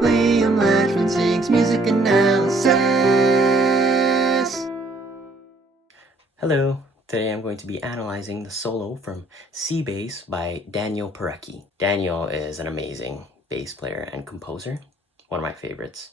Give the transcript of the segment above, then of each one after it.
Liam Lashman sings music analysis. Hello, today I'm going to be analyzing the solo from C Bass by Daniel Perecki. Daniel is an amazing bass player and composer, one of my favorites.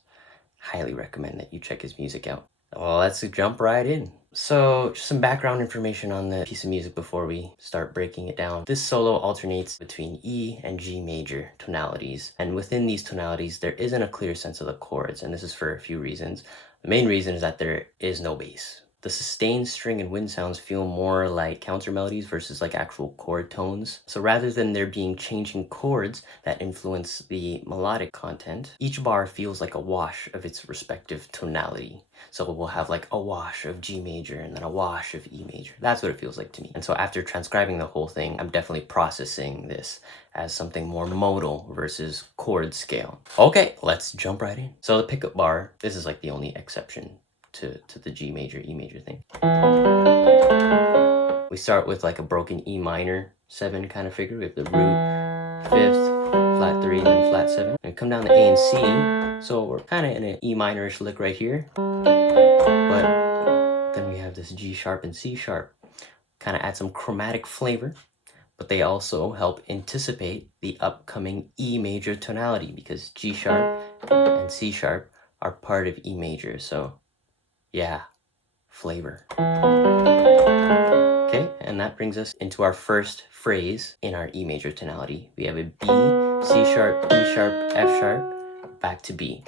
Highly recommend that you check his music out. Well, let's jump right in. So, just some background information on the piece of music before we start breaking it down. This solo alternates between E and G major tonalities, and within these tonalities, there isn't a clear sense of the chords, and this is for a few reasons. The main reason is that there is no bass. The sustained string and wind sounds feel more like counter melodies versus like actual chord tones. So rather than there being changing chords that influence the melodic content, each bar feels like a wash of its respective tonality. So we'll have like a wash of G major and then a wash of E major. That's what it feels like to me. And so after transcribing the whole thing, I'm definitely processing this as something more modal versus chord scale. Okay, let's jump right in. So the pickup bar, this is like the only exception to the G major, E major thing. We start with like a broken E minor 7 kind of figure. We have the root, 5th, flat 3, then flat 7. And come down to A and C. So we're kind of in an E minorish lick right here. But then we have this G sharp and C sharp. Kind of add some chromatic flavor. But they also help anticipate the upcoming E major tonality because G sharp and C sharp are part of E major. So yeah, flavor. Okay, and that brings us into our first phrase in our E major tonality. We have a B, C sharp, D sharp, F sharp, back to B.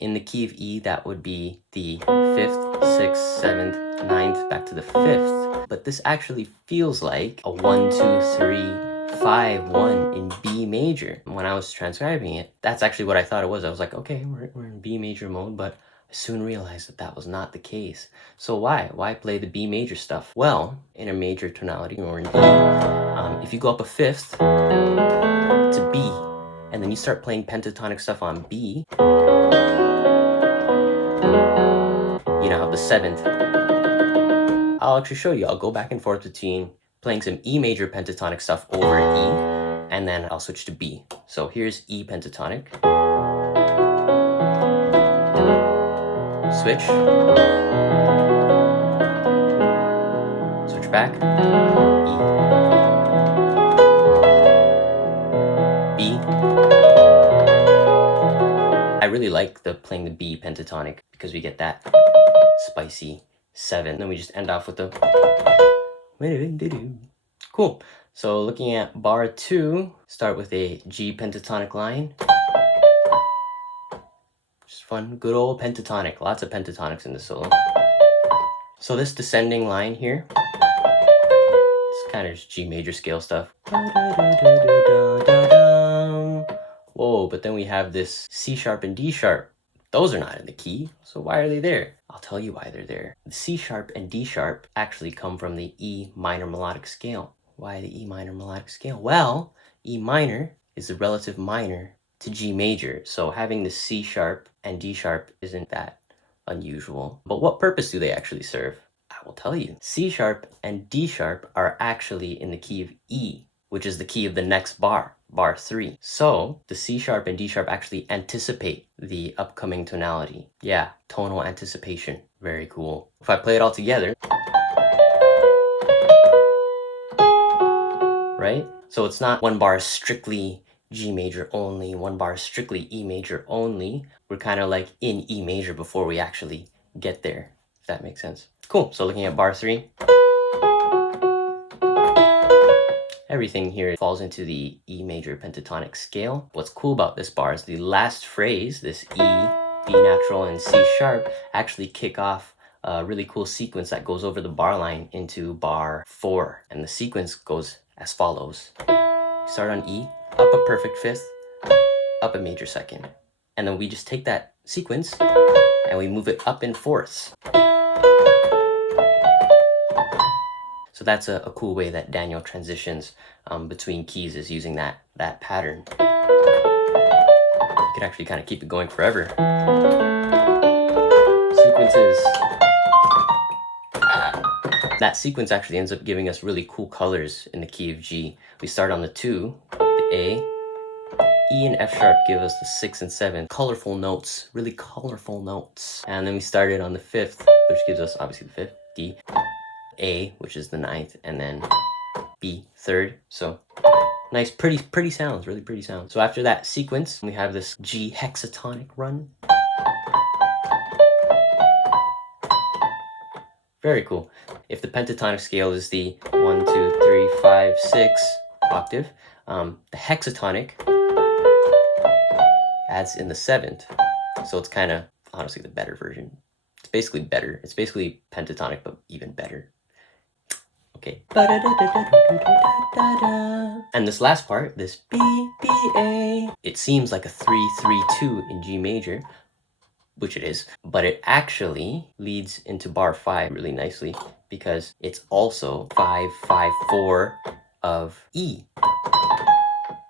In the key of E, that would be the 5th, 6th, 7th, 9th, back to the 5th. But this actually feels like a 1, 2, 3, 5, 1 in B major. When I was transcribing it, that's actually what I thought it was. I was like, okay, we're in B major mode, but I soon realized that that was not the case. So why? Why play the B major stuff? Well, in a major tonality, or in B, if you go up a 5th to B, and then you start playing pentatonic stuff on B, you now have the 7th. I'll actually show you. I'll go back and forth between playing some E major pentatonic stuff over E, and then I'll switch to B. So here's E pentatonic. Switch. Switch back. E. B. I really like playing the B pentatonic because we get that spicy 7. Then we just end off with the cool. So looking at bar 2, start with a G pentatonic line. Just fun, good old pentatonic. Lots of pentatonics in the solo. So this descending line here, it's kind of just G major scale stuff. Whoa, but then we have this C sharp and D sharp. Those are not in the key, so why are they there? I'll tell you why they're there. The C sharp and D sharp actually come from the E minor melodic scale. Why the E minor melodic scale? Well, E minor is the relative minor to G major, so having the C sharp and D sharp isn't that unusual. But what purpose do they actually serve? I will tell you. C sharp and D sharp are actually in the key of E, which is the key of the next bar, bar 3. So the C sharp and D sharp actually anticipate the upcoming tonality. Yeah, tonal anticipation. Very cool. If I play it all together, right? So it's not one bar strictly G major only, one bar strictly E major only. We're kind of like in E major before we actually get there, if that makes sense. Cool, so looking at bar 3. Everything here falls into the E major pentatonic scale. What's cool about this bar is the last phrase, this E, B natural, and C sharp, actually kick off a really cool sequence that goes over the bar line into bar 4. And the sequence goes as follows. Start on E, up a perfect 5th, up a major 2nd. And then we just take that sequence and we move it up in 4ths. So that's a cool way that Daniel transitions between keys, is using that pattern. You could actually kind of keep it going forever. Sequences. That sequence actually ends up giving us really cool colors in the key of G. We start on the 2, the A, E and F sharp give us the 6th and 7th. Colorful notes, really colorful notes. And then we started on the 5th, which gives us obviously the 5th, D, A, which is the 9th, and then B, 3rd. So nice, pretty sounds, really pretty sounds. So after that sequence, we have this G hexatonic run. Very cool. If the pentatonic scale is the 1, 2, 3, 5, 6 octave, the hexatonic adds in the 7th. So it's kind of, honestly, the better version. It's basically better. It's basically pentatonic, but even better. Okay. And this last part, this B, B, A, it seems like a 3, 3, 2 in G major, which it is, but it actually leads into bar 5 really nicely because it's also 5, 5, 4 of E.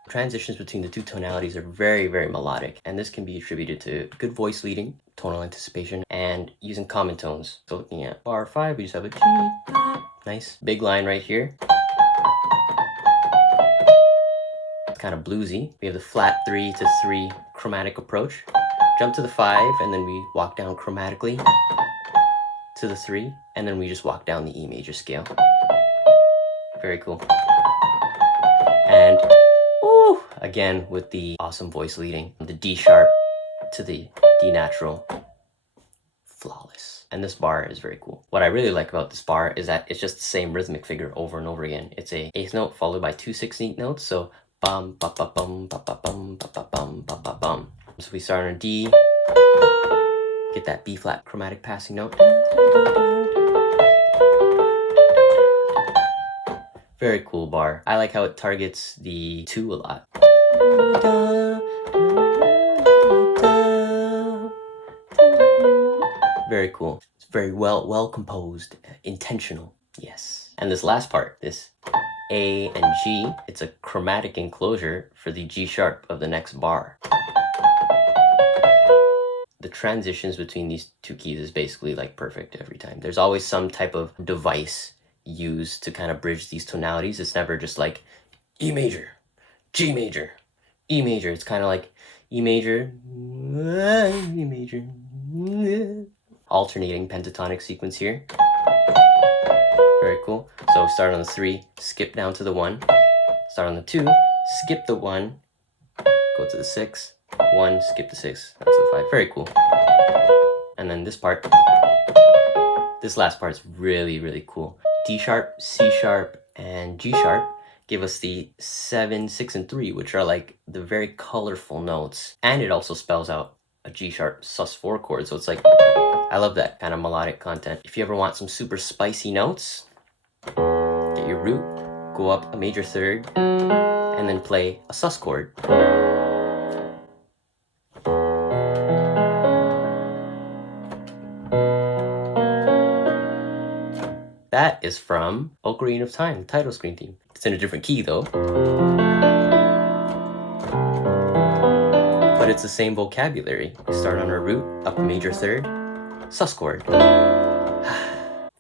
Transitions between the two tonalities are very, very melodic, and this can be attributed to good voice leading, tonal anticipation, and using common tones. So looking at bar 5, we just have a G, nice big line right here. It's kind of bluesy. We have the flat 3 to 3 chromatic approach. Jump to the 5, and then we walk down chromatically to the 3, and then we just walk down the E major scale. Very cool. And again with the awesome voice leading, the D sharp to the D natural, flawless. And this bar is very cool. What I really like about this bar is that it's just the same rhythmic figure over and over again. It's a 8th note followed by 2 16th notes, so bum ba ba bum ba ba bum ba ba bum ba ba bum. So we start on a D, get that B flat chromatic passing note. Very cool bar. I like how it targets the 2 a lot. Very cool. It's very well composed, intentional. Yes. And this last part, this A and G, it's a chromatic enclosure for the G sharp of the next bar. The transitions between these two keys is basically like perfect every time. There's always some type of device used to kind of bridge these tonalities. It's never just like E major, G major, E major. It's kind of like E major, E major, alternating pentatonic sequence here. Very cool. So start on the 3, skip down to the 1, start on the 2, skip the 1, go to the 6, 1, skip the 6, down to the 5. Very cool. And then this part, this last part is really, really cool. D sharp, C sharp, and G sharp give us the 7, 6, and 3, which are like the very colorful notes. And it also spells out a G sharp sus4 chord. So it's like, I love that kind of melodic content. If you ever want some super spicy notes, get your root, go up a major 3rd, and then play a sus chord. That is from Ocarina of Time, the title screen theme. It's in a different key though. But it's the same vocabulary. We start on our root, up a major 3rd, sus chord.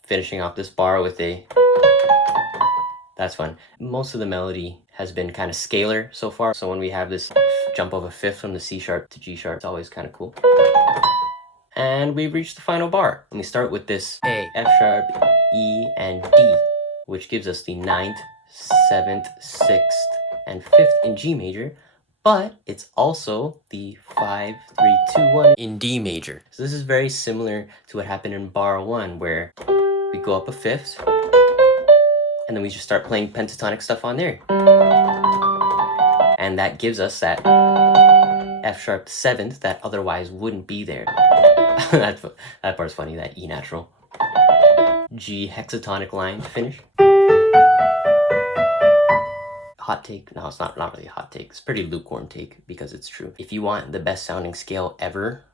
Finishing off this bar with a... That's fun. Most of the melody has been kind of scalar so far. So when we have this jump of a 5th from the C sharp to G sharp, it's always kind of cool. And we've reached the final bar. And we start with this A, F sharp, E, and D, which gives us the 9th, 7th, 6th, and 5th in G major, but it's also the 5, 3, 2, 1 in D major. So this is very similar to what happened in bar 1, where we go up a 5th, and then we just start playing pentatonic stuff on there. And that gives us that F sharp 7th that otherwise wouldn't be there. That part's funny, that E natural. G hexatonic line finish. Hot take? No, it's not really a hot take. It's a pretty lukewarm take because it's true. If you want the best sounding scale ever,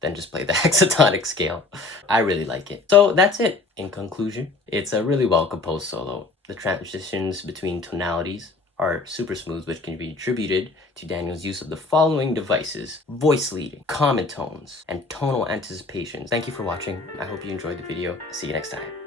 then just play the hexatonic scale. I really like it. So that's it. In conclusion, it's a really well composed solo. The transitions between tonalities are super smooth, which can be attributed to Daniel's use of the following devices: voice leading, common tones, and tonal anticipations. Thank you for watching. I hope you enjoyed the video. See you next time.